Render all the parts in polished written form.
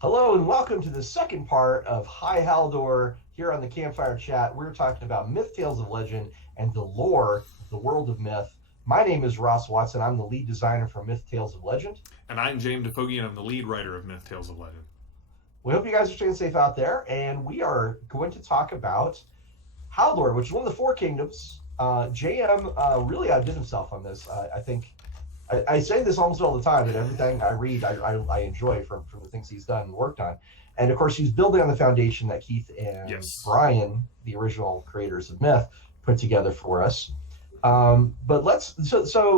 Hello and welcome to the second part of Hi Haldor here on the Campfire Chat. We're talking about myth, tales of legend, and the lore of the world of myth. My name is Ross Watson. I'm the lead designer for Myth, Tales of Legend. And I'm James DeFogie, and I'm the lead writer of Myth Tales of Legend. We hope you guys are staying safe out there, and we are going to talk about Haldor, which is one of the four kingdoms. JM really outdid himself on this. I think I say this almost all the time that everything I read, I enjoy from the things he's done and worked on. And of course, he's building on the foundation that Keith and Yes. Brian, the original creators of Myth, put together for us. But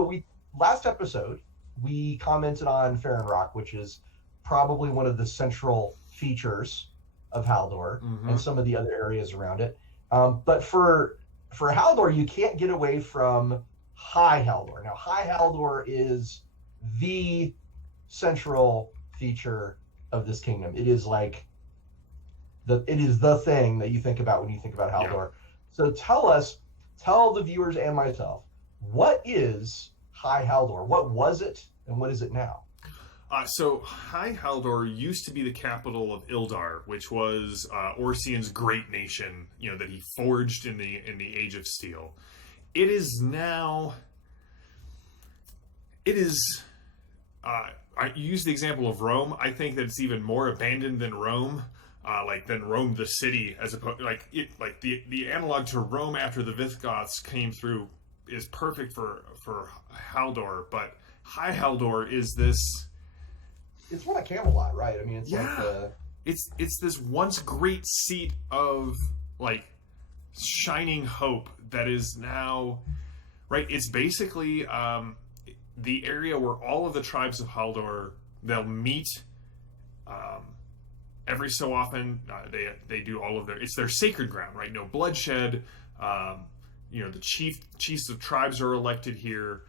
we last episode we commented on Farron Rock, which is probably one of the central features of Haldor and some of the other areas around it. But for Haldor, you can't get away from High Haldor. Now, High Haldor is the central feature of this kingdom. It is the thing that you think about when you think about Haldor. Yeah. So tell the viewers and myself, what is High Haldor? What was it, and what is it now? So High Haldor used to be the capital of Ildar, which was Orcian's great nation, that he forged in the Age of Steel. It is now. I use the example of Rome. I think that it's even more abandoned than Rome, than Rome the city, as opposed the analog to Rome after the Visigoths came through is perfect for Haldor, but High Haldor is this. It's one of Camelot, right? I mean, it's it's this once great seat of shining hope that is now right. It's basically the area where all of the tribes of Haldor they'll meet every so often. They do all of it's their sacred ground, right? No bloodshed. The chiefs of tribes are elected here.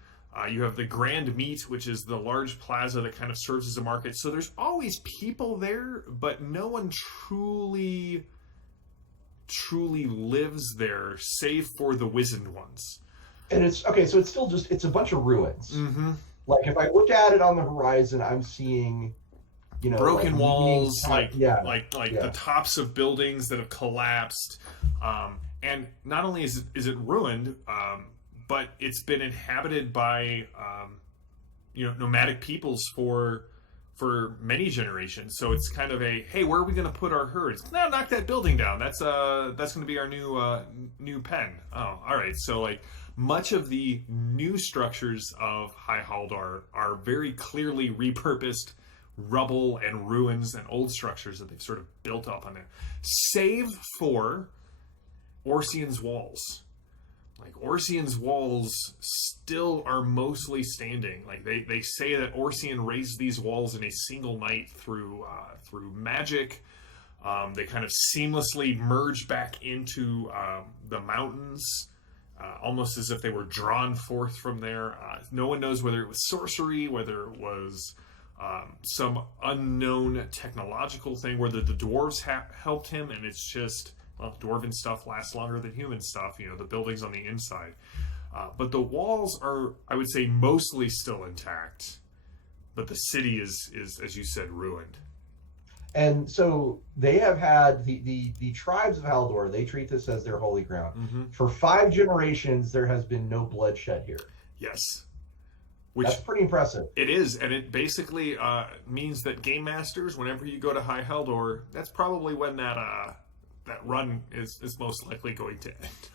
You have the Grand Meet, which is the large plaza that kind of serves as a market. So there's always people there, but no one truly lives there, save for the wizened ones. And it's okay. So it's still it's a bunch of ruins. Mm-hmm. Like if I look at it on the horizon, I'm seeing, broken walls, the tops of buildings that have collapsed. And not only is it ruined, but it's been inhabited by nomadic peoples for many generations. So it's kind of hey, where are we going to put our herds? No, knock that building down. That's going to be our new pen. Oh, all right. So much of the new structures of High Haldor are very clearly repurposed rubble and ruins and old structures that they've sort of built up on there, save for Orcian's walls. Orcian's walls still are mostly standing. They say that Orcian raised these walls in a single night through magic. They kind of seamlessly merge back into the mountains, almost as if they were drawn forth from there. No one knows whether it was sorcery, whether it was some unknown technological thing, whether the dwarves helped him, and it's just. Well, dwarven stuff lasts longer than human stuff, the buildings on the inside. But the walls are, I would say, mostly still intact. But the city is as you said, ruined. And so they have had the tribes of Haldor, they treat this as their holy ground. Mm-hmm. For 5 generations, there has been no bloodshed here. Yes. That's pretty impressive. It is, and it basically means that game masters, whenever you go to High Haldor, that's probably when that run is most likely going to end.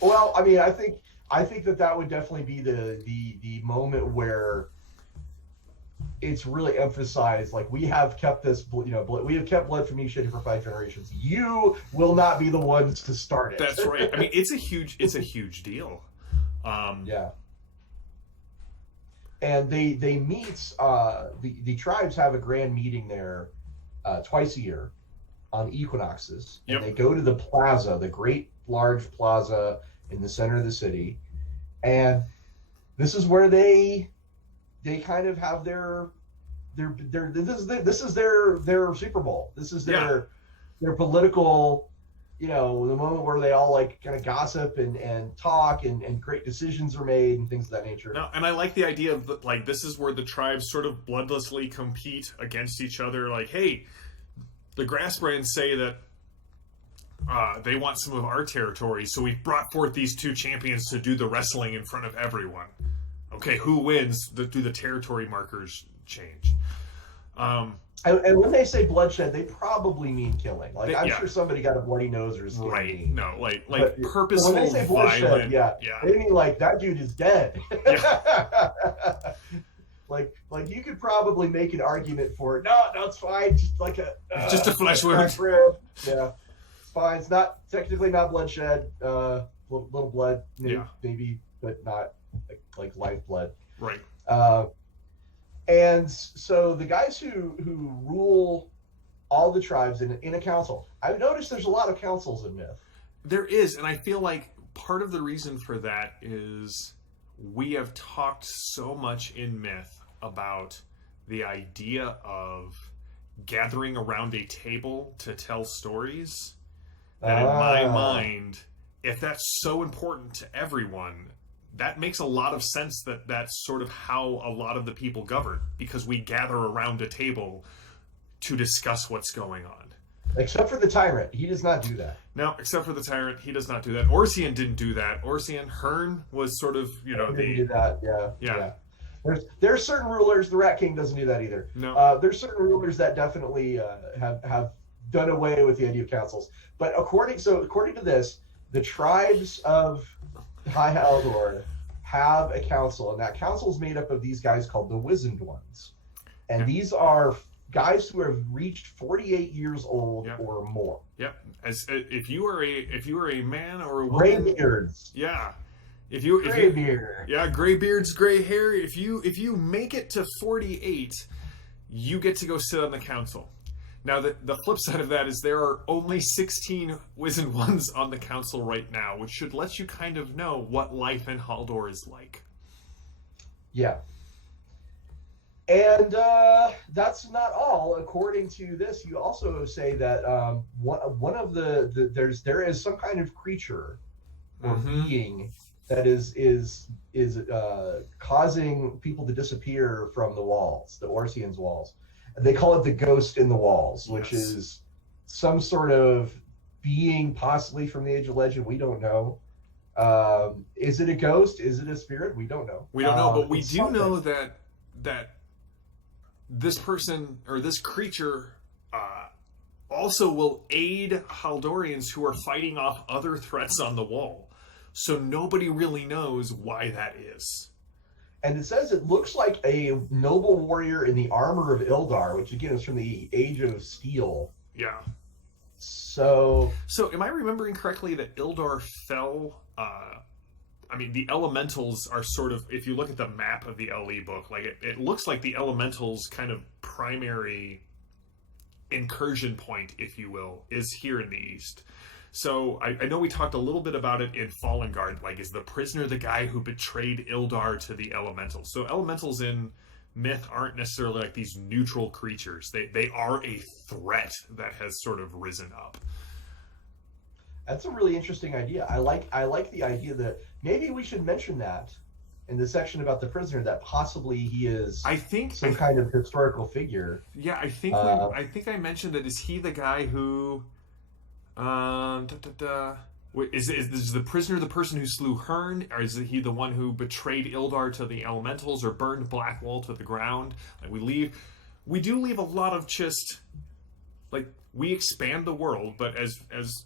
Well, I mean, I think that would definitely be the moment where it's really emphasized. We have kept this, we have kept blood from East for 5 generations. You will not be the ones to start it. That's right. I mean, it's a huge deal. Yeah. And they meet. The tribes have a grand meeting there twice a year. On equinoxes, and they go to the plaza, the great large plaza in the center of the city, and this is where they kind of have their this is their Super Bowl. This is their political the moment where they all like kind of gossip and talk and great decisions are made and things of that nature. No, and I like the idea of like this is where the tribes sort of bloodlessly compete against each other. Like, hey, the Grassbrands say that they want some of our territory, so we've brought forth these two champions to do the wrestling in front of everyone. Okay, who wins? Do the territory markers change? And when they say bloodshed, they probably mean killing. Like, I'm sure somebody got a bloody nose or a skin. Right. No, like purposeful, when they say bloodshed, violent. Yeah. They mean like that dude is dead. Yeah. like you could probably make an argument for it. No, it's fine. Just like just a flesh wound. Yeah, it's fine. It's technically not bloodshed. Little blood, maybe, but not like lifeblood. Right. And so the guys who rule all the tribes in a council, I've noticed there's a lot of councils in Myth. There is, and I feel like part of the reason for that is we have talked so much in Myth about the idea of gathering around a table to tell stories, that in my mind, if that's so important to everyone, that makes a lot of sense that that's sort of how a lot of the people govern, because we gather around a table to discuss what's going on. Except for the tyrant. He does not do that. No, except for the tyrant. He does not do that. Orcian didn't do that. Orcian, Hearn was sort of, didn't do that, yeah. There's certain rulers, the Rat King doesn't do that either. No. There's certain rulers that definitely have done away with the idea of councils. But according to this, the tribes of High Haldor have a council, and that council is made up of these guys called the Wizened Ones. And these are guys who have reached 48 years old or more. Yep. As if you are a man or a woman, gray beards. Yeah. Gray beard. Yeah, gray beards, gray hair. If you make it to 48, you get to go sit on the council. Now, the flip side of that is there are only 16 Wizened Ones on the council right now, which should let you kind of know what life in Haldor is like. Yeah. And that's not all. According to this, you also say that one of there is some kind of creature or being that is causing people to disappear from the walls, the Orcians' walls. They call it the ghost in the walls, which is some sort of being possibly from the Age of Legend. We don't know. Is it a ghost? Is it a spirit? We don't know. We don't know, but we do know that this person or this creature also will aid Haldorians who are fighting off other threats on the wall. So nobody really knows why that is. And it says it looks like a noble warrior in the armor of Ildar, which again is from the Age of Steel. Yeah. So am I remembering correctly that Ildar fell? The elementals are sort of, if you look at the map of the LE book, like it looks like the elementals' kind of primary incursion point, if you will, is here in the east. So I know we talked a little bit about it in Fallen Guard. Like, is the prisoner the guy who betrayed Ildar to the elementals? So elementals in Myth aren't necessarily like these neutral creatures. They are a threat that has sort of risen up. That's a really interesting idea. I like the idea that maybe we should mention that in the section about the prisoner, that possibly he is some kind of historical figure. Yeah, I think I mentioned it. Is he the guy who is the prisoner the person who slew Hearn, or is he the one who betrayed Ildar to the elementals or burned Blackwall to the ground? Like we do leave a lot of just like, we expand the world, but as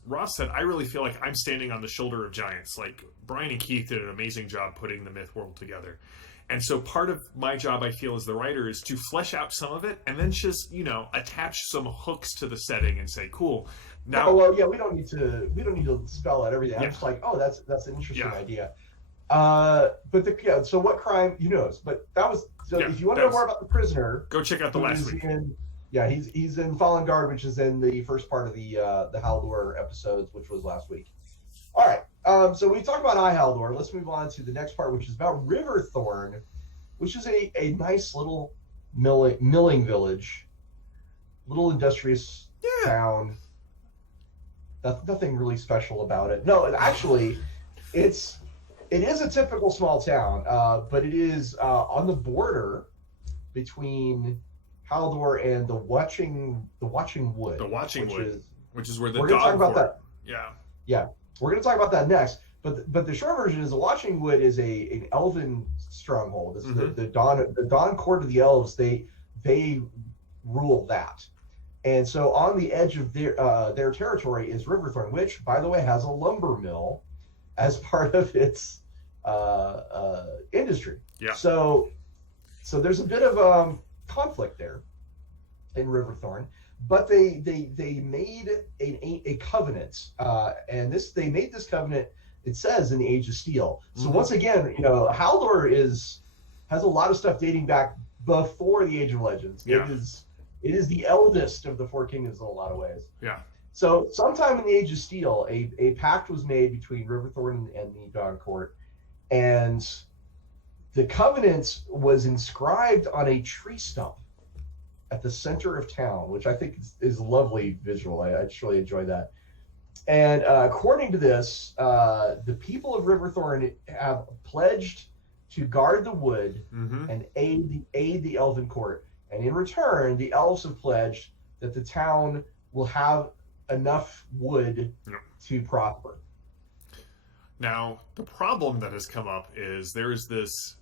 Ross said, I really feel like I'm standing on the shoulder of giants. Like, Brian and Keith did an amazing job putting the Myth world together. And so part of my job, I feel, as the writer, is to flesh out some of it and then just, attach some hooks to the setting and say, cool. Now, we don't need to spell out everything. I'm just like, oh, that's an interesting idea. So what crime, who knows? But that was, if you want to know more about the prisoner, go check out the last week. He's in Fallen Guard, which is in the first part of the Haldor episodes, which was last week. All right. So we talked about High Haldor. Let's move on to the next part, which is about Riverthorn, which is a nice little milling village, little industrious town. nothing really special about it. No, actually, it is a typical small town, but it is on the border between Haldor and the Watching Wood. The Watching Wood, which is where the we're going to talk about that. Yeah, we're going to talk about that next. But the short version is the Watching Wood is an elven stronghold. It's the Dawn Court of the Elves. They rule that, and so on the edge of their territory is Riverthorn, which, by the way, has a lumber mill as part of its industry. Yeah. So there's a bit of conflict there in Riverthorn, but they made a covenant, and they made this covenant. It says in the Age of Steel. So once again, Haldor has a lot of stuff dating back before the Age of Legends. Yeah. It is the eldest of the Four Kingdoms in a lot of ways. Yeah. So sometime in the Age of Steel, a pact was made between Riverthorn and the Dawn Court, and the covenant was inscribed on a tree stump at the center of town, which I think is a lovely visual. I just really enjoy that. And according to this, the people of Riverthorn have pledged to guard the wood and aid the Elven Court. And in return, the elves have pledged that the town will have enough wood to prosper. Now, the problem that has come up is there's this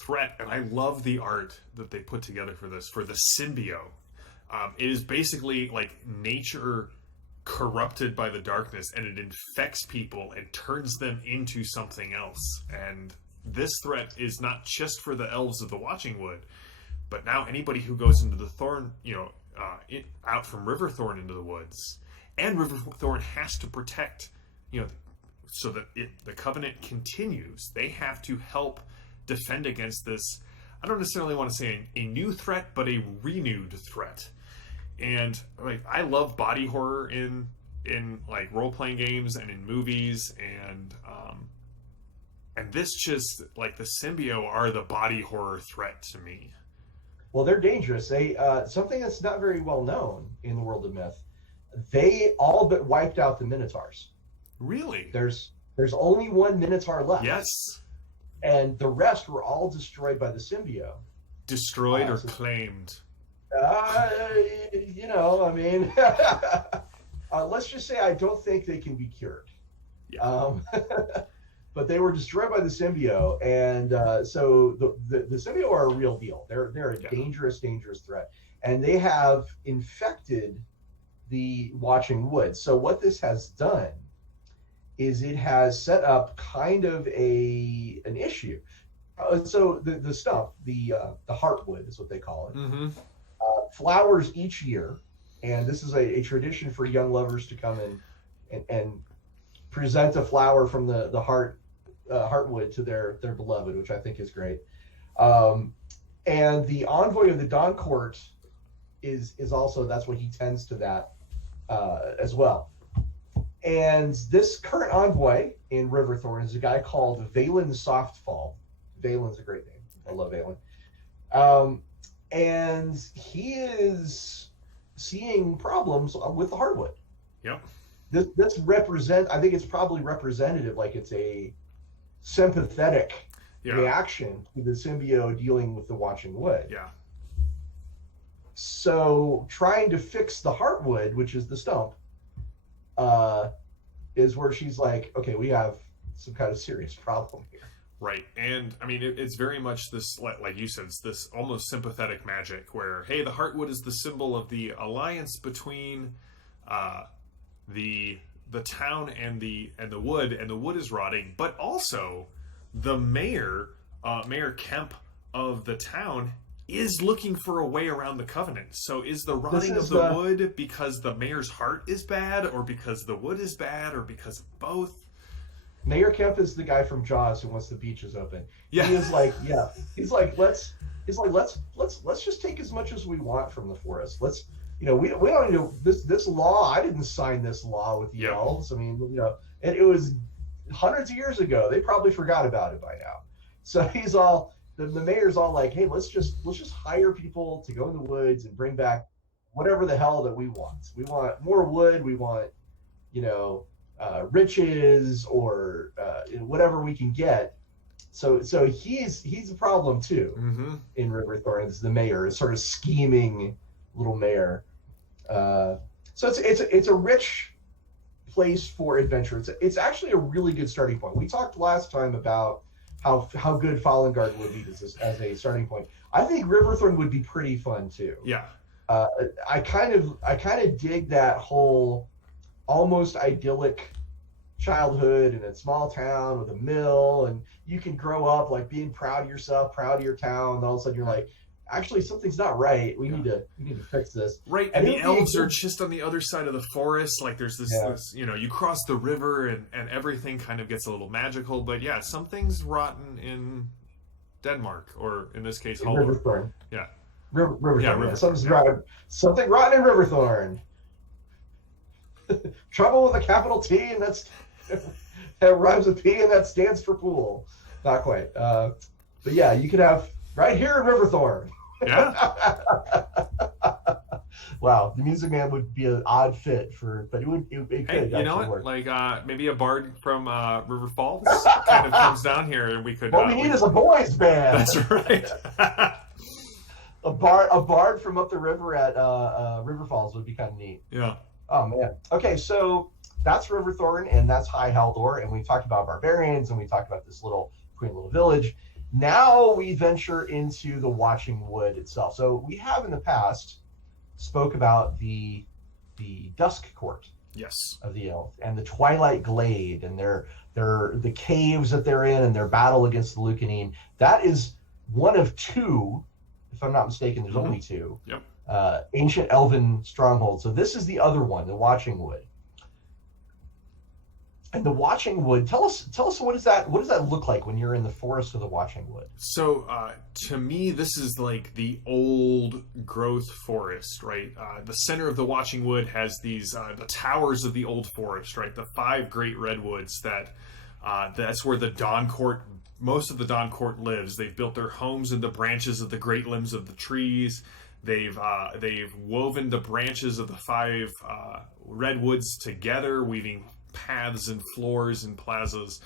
threat, and I love the art that they put together for the symbiote. It is basically like nature corrupted by the darkness, and it infects people and turns them into something else. And this threat is not just for the elves of the Watching Wood, but now anybody who goes into the Thorn, out from Riverthorn into the woods, and Riverthorn has to protect, so that the covenant continues. They have to help defend against this. I don't necessarily want to say a new threat, but a renewed threat. And I love body horror in like role-playing games and in movies, and this just like the symbiote are the body horror threat to me. Well, they're dangerous. They something that's not very well known in the world of myth. They all but wiped out the Minotaurs. Really? There's only one Minotaur left. Yes. And the rest were all destroyed by the symbiote. Destroyed or claimed? Let's just say I don't think they can be cured. Yeah. But they were destroyed by the symbiote, and so the symbiote are a real deal. They're a dangerous threat, and they have infected the Watching Wood. So what this has done is it has set up kind of an issue. So the stump, the heartwood is what they call it, flowers each year, and this is a tradition for young lovers to come in and present a flower from the heartwood to their beloved, which I think is great. And the envoy of the Dawn Court is also, that's what he tends to that as well. And this current envoy in Riverthorn is a guy called Valen Softfall. Valen's a great name. I love Valen. And he is seeing problems with the heartwood. Yep. This I think it's probably representative, like it's a sympathetic reaction to the symbiote dealing with the Watching Wood. Yeah. So trying to fix the heartwood, which is the stump, is where she's like, okay, we have some kind of serious problem here. Right. And I mean, it's very much this, like you said, it's this almost sympathetic magic where, hey, the heartwood is the symbol of the alliance between the town and the wood, and the wood is rotting, but also the mayor Kemp of the town is looking for a way around the covenant. So is the rotting of the wood because the mayor's heart is bad, or because the wood is bad, or because of both? Mayor Kemp is the guy from Jaws who wants the beaches open. Yeah. He is like, let's just take as much as we want from the forest. Let's, we don't need to, this law, I didn't sign this law with the elves. I mean, and it was hundreds of years ago. They probably forgot about it by now. So he's all, the mayor's all like, hey, let's just hire people to go in the woods and bring back whatever the hell that we want. We want more wood. We want riches or whatever we can get. So he's a problem too in Riverthorn as the mayor, a sort of scheming little mayor. So it's a rich place for adventure. It's actually a really good starting point. We talked last time about how good Fallen Garden would be as a starting point. I think Riverthorn would be pretty fun too. Yeah. I kind of dig that whole almost idyllic childhood in a small town with a mill, and you can grow up like being proud of yourself, proud of your town, and all of a sudden you're like, actually something's not right. We need to fix this. Right, and the elves are just on the other side of the forest. Like there's this you cross the river and everything kind of gets a little magical. But yeah, something's rotten in Denmark, or in this case, Haldor. Riverthorn. Yeah. Riverthorn. Yeah, something rotten in Riverthorn. Trouble with a capital T, and that rhymes with P, and that stands for pool. Not quite. But yeah, you could have right here in Riverthorn. Yeah. Wow, the Music Man would be an odd fit but it could. Hey, you know what? Work. Like maybe a bard from River Falls kind of comes down here, and we could. What we need is a boys band. That's right. a bard from up the river at River Falls would be kind of neat. Yeah. Oh man. Okay, so that's Riverthorn and that's High Haldor, and we talked about barbarians and we talked about this quaint little village. Now we venture into the Watching Wood itself. So we have in the past spoke about the Dusk Court. Yes. Of the elf and the Twilight Glade and the caves that they're in and their battle against the Lucanine. That is one of two, if I'm not mistaken. There's only two. Yep. Ancient elven strongholds. So this is the other one, the Watching Wood. And the Watching Wood, tell us what does that look like when you're in the forest of the Watching Wood? So to me, this is like the old growth forest, right? The center of the Watching Wood has these the towers of the old forest, right? The 5 great redwoods that's where the Dawn Court, most of the Dawn Court lives. They've built their homes in the branches of the great limbs of the trees. They've woven the branches of the 5 redwoods together, weaving paths and floors and plazas.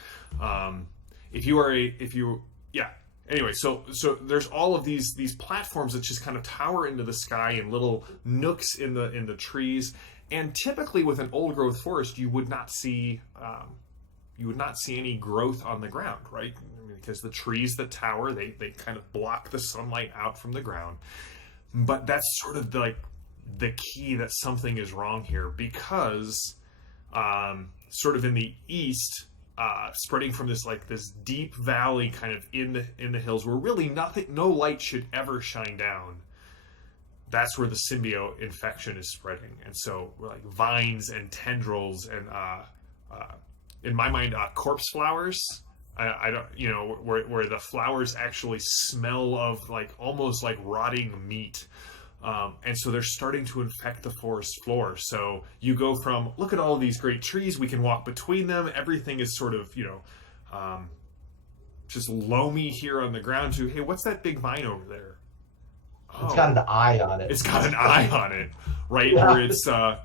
Anyway, so there's all of these platforms that just kind of tower into the sky in little nooks in the trees. And typically with an old growth forest, you would not see any growth on the ground, right? Because the trees that tower, they kind of block the sunlight out from the ground. But that's sort of the key that something is wrong here, because sort of in the east, spreading from this deep valley kind of in the hills where really no light should ever shine down. That's where the symbiote infection is spreading. And so like vines and tendrils and in my mind corpse flowers. I don't, where the flowers actually smell of almost like rotting meat. And so they're starting to infect the forest floor. So you go from, look at all of these great trees, we can walk between them, everything is sort of, just loamy here on the ground, to, hey, what's that big vine over there? It's got an eye on it. It's got an eye on it, right? Yeah. Where it's, to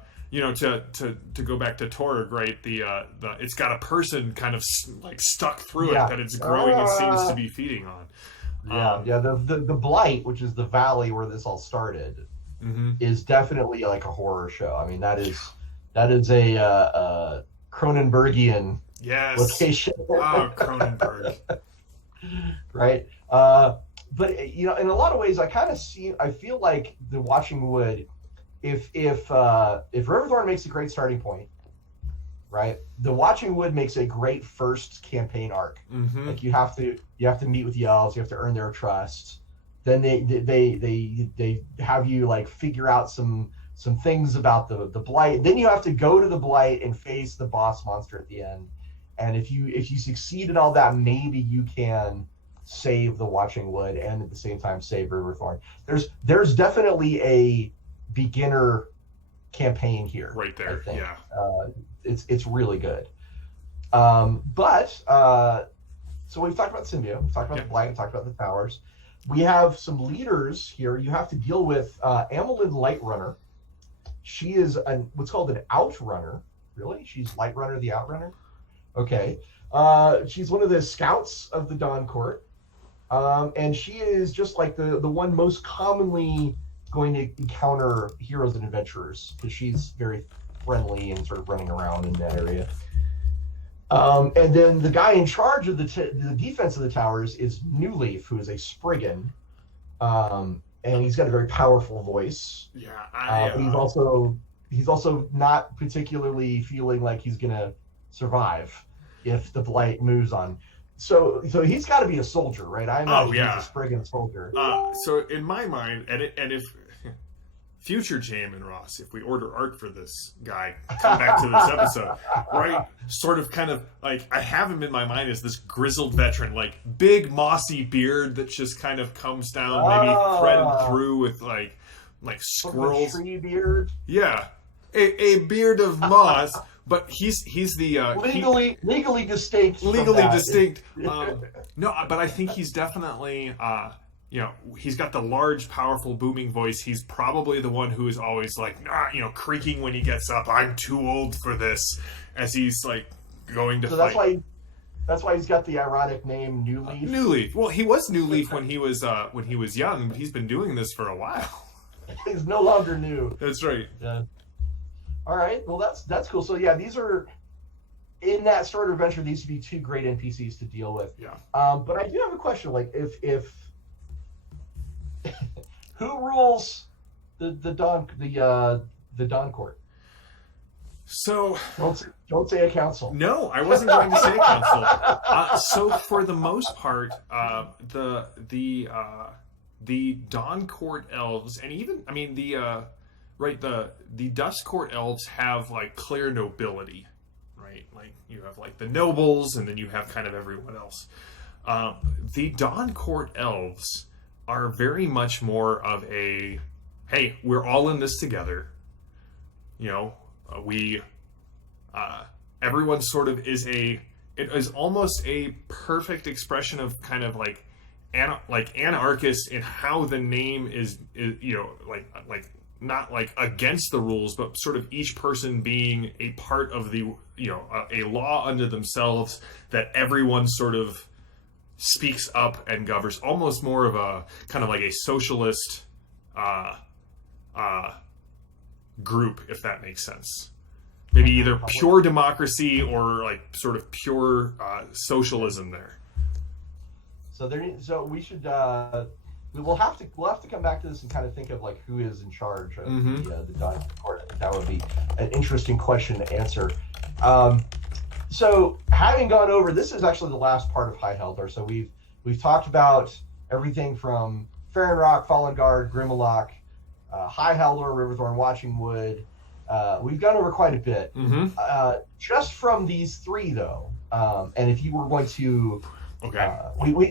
go back to Torg, right? It's got a person kind of stuck through it that it's growing and seems to be feeding on. The Blight, which is the valley where this all started, is definitely like a horror show. I mean, that is a Cronenbergian location. Oh, Cronenberg. Right. But in a lot of ways, I feel like the Watching Wood, if Riverthorn makes a great starting point, right? The Watching Wood makes a great first campaign arc. Like you have to meet with the elves, you have to earn their trust. Then they have you figure out some things about the Blight. Then you have to go to the Blight and face the boss monster at the end. And if you succeed at all that, maybe you can save the Watching Wood and at the same time save Riverthorn. There's definitely a beginner campaign here. Right there, I think. Yeah. It's really good. So we've talked about Symbio, we've talked about the Blight, we've talked about the towers. We have some leaders here. You have to deal with Amelin Lightrunner. She is what's called an outrunner. Really? She's Light Runner the Outrunner? Okay. She's one of the scouts of the Dawn Court. And she is just like the one most commonly going to encounter heroes and adventurers because she's very friendly and sort of running around in that area. And then the guy in charge of the defense of the towers is New Leaf, who is a Spriggan. And he's got a very powerful voice. Yeah, he's also not particularly feeling like he's gonna survive if the blight moves on. So he's got to be a soldier, right? I imagine he's a Spriggan soldier. So in my mind, and if future Jam and Ross, if we order art for this guy, come back to this episode, right? Sort of kind of like, I have him in my mind as this grizzled veteran, like big mossy beard that just kind of comes down, maybe threaded through with like squirrels. Tree beard. Yeah, a beard of moss. But he's the legally distinct. Legally distinct. No, but I think he's definitely he's got the large, powerful, booming voice. He's probably the one who is always like creaking when he gets up. I'm too old for this. As he's like going to fight. That's why he's got the ironic name New Leaf. New Leaf. Well, he was New Leaf when he was young, but he's been doing this for a while. He's no longer new. That's right. Yeah. All right, well that's cool. So yeah, these are in that starter adventure. These would be two great NPCs to deal with. Yeah. But I do have a question. Like, if who rules the Dawn Court? So don't say a council. No, I wasn't going to say a council. So for the most part, the Dawn Court elves, and even the Dust Court elves have like clear nobility, right? Like you have like the nobles, and then you have kind of everyone else. The Dawn Court elves are very much more of a, hey, we're all in this together. Everyone sort of it is almost a perfect expression of kind of like anarchist in how the name is like not like against the rules, but sort of each person being a part of the, a law unto themselves that everyone sort of speaks up and governs, almost more of a kind of like a socialist group, if that makes sense. Maybe either pure democracy or like sort of pure socialism there. So we should we'll have to come back to this and kind of think of like who is in charge of the Dawn Court. That would be an interesting question to answer. So having gone over, this is actually the last part of High Haldor. So we've talked about everything from Farron Rock, Fallen Guard, Grimlock, High Haldor, Riverthorn, Watching Wood. We've gone over quite a bit. Mm-hmm. Just from these three, though, and if you were going to, okay,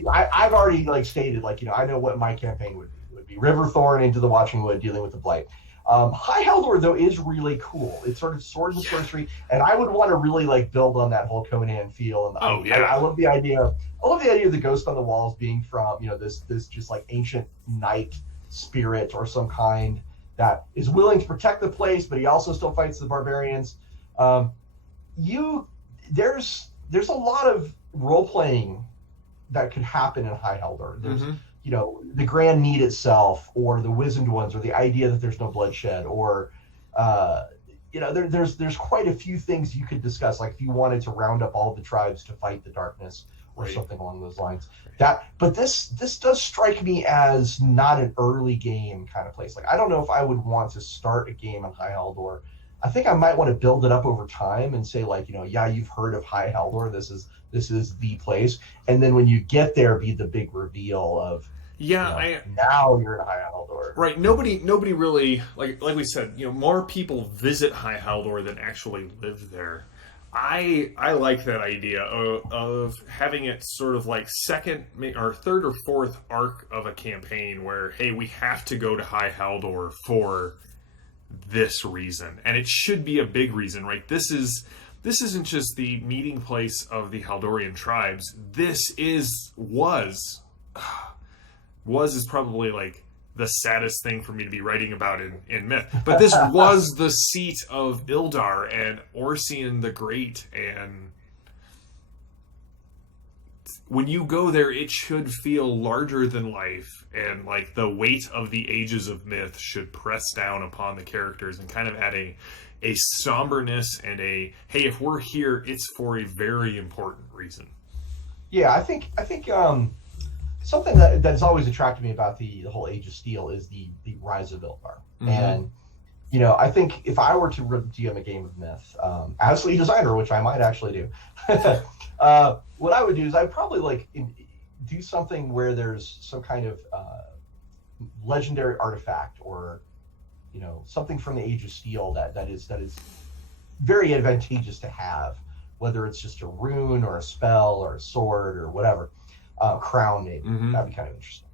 I've already like stated, like I know what my campaign would be: Riverthorn into the Watching Wood, dealing with the Blight. High Haldor though is really cool. It's sort of sword and sorcery, and I would want to really like build on that whole Conan feel. And I love the idea. I love the idea of the ghost on the walls being from this just like ancient knight spirit or some kind that is willing to protect the place, but he also still fights the barbarians. There's a lot of role playing that could happen in High Haldor. There's the Grand Need itself, or the Wizened Ones, or the idea that there's no bloodshed, or there's quite a few things you could discuss. Like if you wanted to round up all the tribes to fight the darkness, or something along those lines. But this does strike me as not an early game kind of place. Like I don't know if I would want to start a game on High Haldor. I think I might want to build it up over time and say like, you've heard of High Haldor. This is the place. And then when you get there, be the big reveal of now you're in High Haldor. Right. Nobody really like we said, more people visit High Haldor than actually live there. I like that idea of having it sort of like second or third or fourth arc of a campaign where, hey, we have to go to High Haldor for this reason, and it should be a big reason, right? This isn't just the meeting place of the Haldorian tribes. This was is probably like the saddest thing for me to be writing about in Myth. But this was the seat of Ildar and Orcian the Great, and when you go there, it should feel larger than life, and like the weight of the ages of Myth should press down upon the characters and kind of add a somberness and a, hey, if we're here, it's for a very important reason. Yeah, I think something that's always attracted me about the whole Age of Steel is the rise of Ildar. Mm-hmm. And I think if I were to GM a game of Myth, as lead designer, which I might actually do, what I would do is I'd probably do something where there's some kind of legendary artifact or something from the Age of Steel that is very advantageous to have, whether it's just a rune or a spell or a sword or whatever, crown maybe. Mm-hmm. That'd be kind of interesting.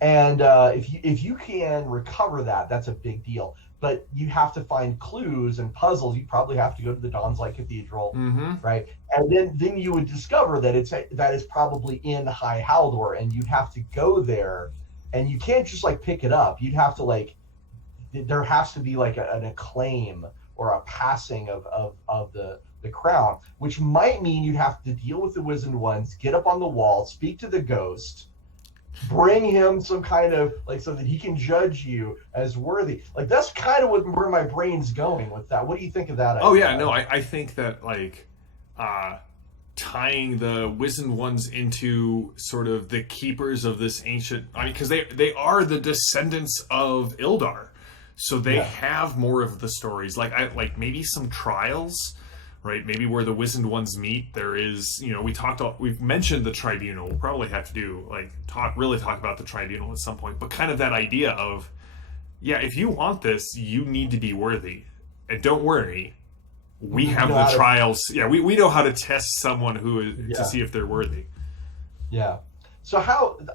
And if you can recover that, that's a big deal. But you have to find clues and puzzles. You probably have to go to the Dawn's-Light Cathedral, mm-hmm. right? And then you would discover that that is probably in High Haldor, and you'd have to go there, and you can't just pick it up. You'd have to there has to be an acclaim or a passing of the crown, which might mean you'd have to deal with the Wizened Ones, get up on the wall, speak to the ghost, bring him some kind of so that he can judge you as worthy. That's kind of where my brain's going with that. What do you think of that idea? Oh yeah, no, I think that tying the Wizened Ones into sort of the keepers of this ancient, because they are the descendants of Ildar, so they have more of the stories. Maybe some trials. Right, maybe where the Wizened Ones meet, there is, we've mentioned the Tribunal. We'll probably have to do talk about the Tribunal at some point. But kind of that idea of, if you want this, you need to be worthy, and don't worry, we have the trials. We know how to test someone to see if they're worthy. Yeah. So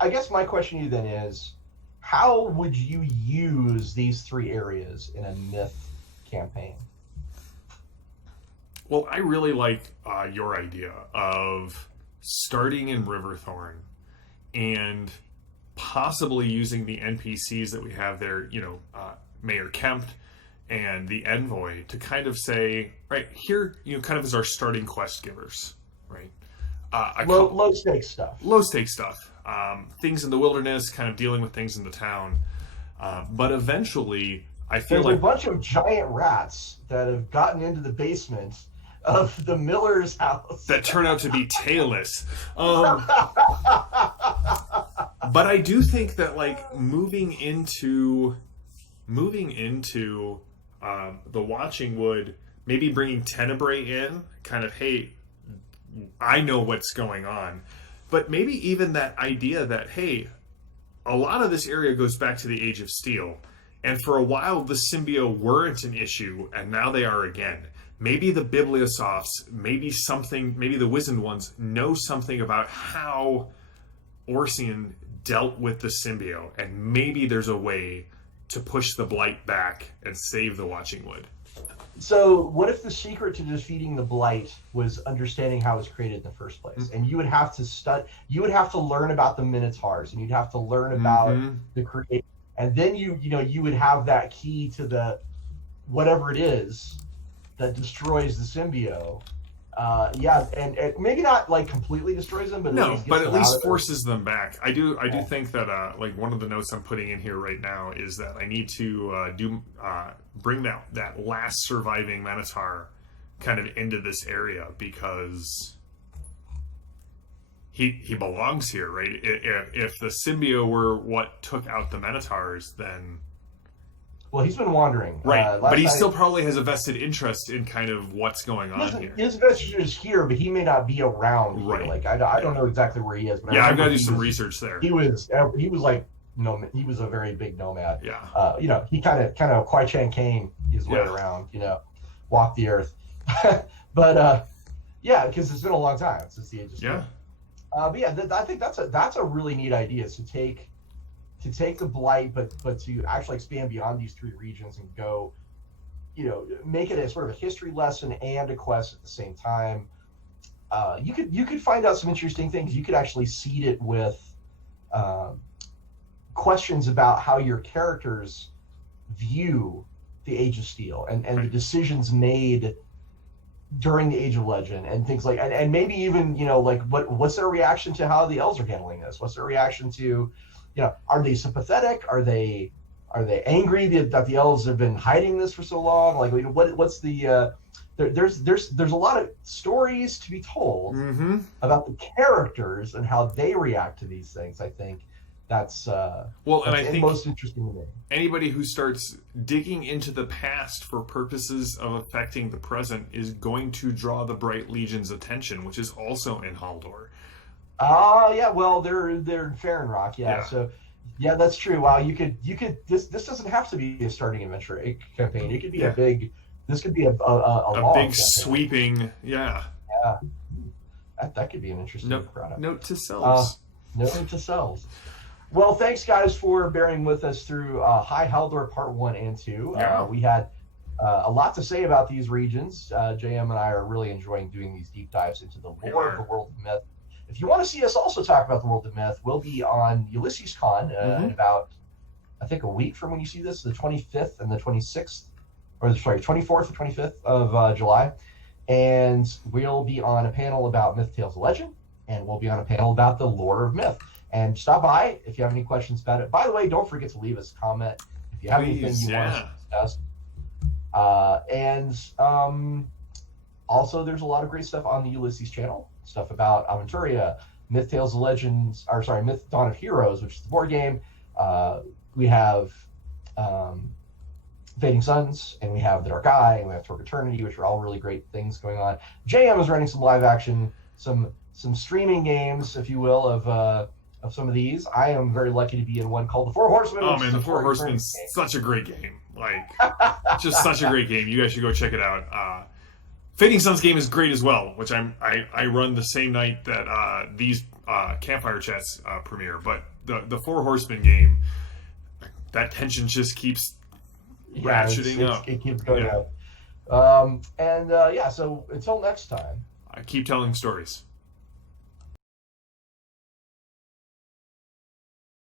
I guess my question to you then is, how would you use these three areas in a Myth campaign? Well, I really like your idea of starting in Riverthorn and possibly using the NPCs that we have there, Mayor Kemp and the Envoy, to kind of say, right, here, kind of as our starting quest givers, right? Low stakes stuff. Low stakes stuff. Things in the wilderness, kind of dealing with things in the town. But eventually, I feel there's a bunch of giant rats that have gotten into the basement of the miller's house that turn out to be tailless. But I do think that moving into the Watching Wood, maybe bringing Tenebrae in, kind of, hey, I know what's going on. But maybe even that idea that, hey, a lot of this area goes back to the Age of Steel. And for a while, the symbiote weren't an issue, and now they are again. Maybe the Bibliosofts, maybe the Wizened Ones know something about how Orcian dealt with the symbiote, and maybe there's a way to push the Blight back and save the Watching Wood. So what if the secret to defeating the Blight was understanding how it was created in the first place? Mm-hmm. And you would have to learn about the Minotaurs, and you'd have to learn about the creation. And then you would have that key to the whatever it is that destroys the symbiote. And maybe not completely destroys them, but at least forces them back. I do think that one of the notes I'm putting in here right now is that I need to bring that last surviving Minotaur kind of into this area, because he belongs here, right? If the symbiote were what took out the Minotaurs, then... Well, he's been wandering. Right, but he still probably has a vested interest in kind of what's going on here. His vested interest is here, but he may not be around here. Right. I don't know exactly where he is. But I've got to do some research there. He was he was a very big nomad. Yeah. He kind of Kwai Chang Kane his way around. Walk the earth. But because it's been a long time since the Age of Steel. Yeah. But I think that's a really neat idea. To take the Blight, but to actually expand beyond these three regions and go, make it a sort of a history lesson and a quest at the same time. You could find out some interesting things. You could actually seed it with questions about how your characters view the Age of Steel and the decisions made during the Age of Legend and things like, and maybe even, you know, like what's their reaction to how the elves are handling this? What's their reaction to, you know, are they sympathetic? Are they angry that the elves have been hiding this for so long? Like, you know, what's the there's a lot of stories to be told about the characters and how they react to these things. I think that's I think most interesting to me. Anybody who starts digging into the past for purposes of affecting the present is going to draw the Bright Legion's attention, which is also in Haldor. Yeah, well, they're in Farron Rock, yeah. So yeah, that's true. Wow, you could this doesn't have to be a starting adventure campaign. It could be a big. This could be a long big campaign. Sweeping, yeah. That could be an interesting product. Note to selves. Note to selves. Well, thanks guys for bearing with us through High Haldor Part 1 and 2. We had a lot to say about these regions. JM and I are really enjoying doing these deep dives into the lore of the World of Myth. If you want to see us also talk about the World of Myth, we'll be on Ulysses Con in about, I think, a week from when you see this, the 25th and the 26th, or sorry, 24th and 25th of July. And we'll be on a panel about Myth, Tales, of Legend, and we'll be on a panel about the lore of Myth. And stop by if you have any questions about it. By the way, don't forget to leave us a comment if you have anything you want us to discuss. Also, there's a lot of great stuff on the Ulysses channel. Stuff about Aventuria, Myth, Tales of Legends, or sorry, Myth, Dawn of Heroes, which is the board game. We have Fading Suns, and we have The Dark Eye, and we have Torque Eternity, which are all really great things going on. JM is running some live action, some streaming games, if you will, of some of these. I am very lucky to be in one called The Four Horsemen. Oh man, The Four Horsemen's such a great game. Like, just such a great game. You guys should go check it out. Fading Suns game is great as well, which I run the same night that these Campfire chats premiere. But the Four Horsemen game, that tension just keeps ratcheting up. It keeps going up. So until next time, I keep telling stories.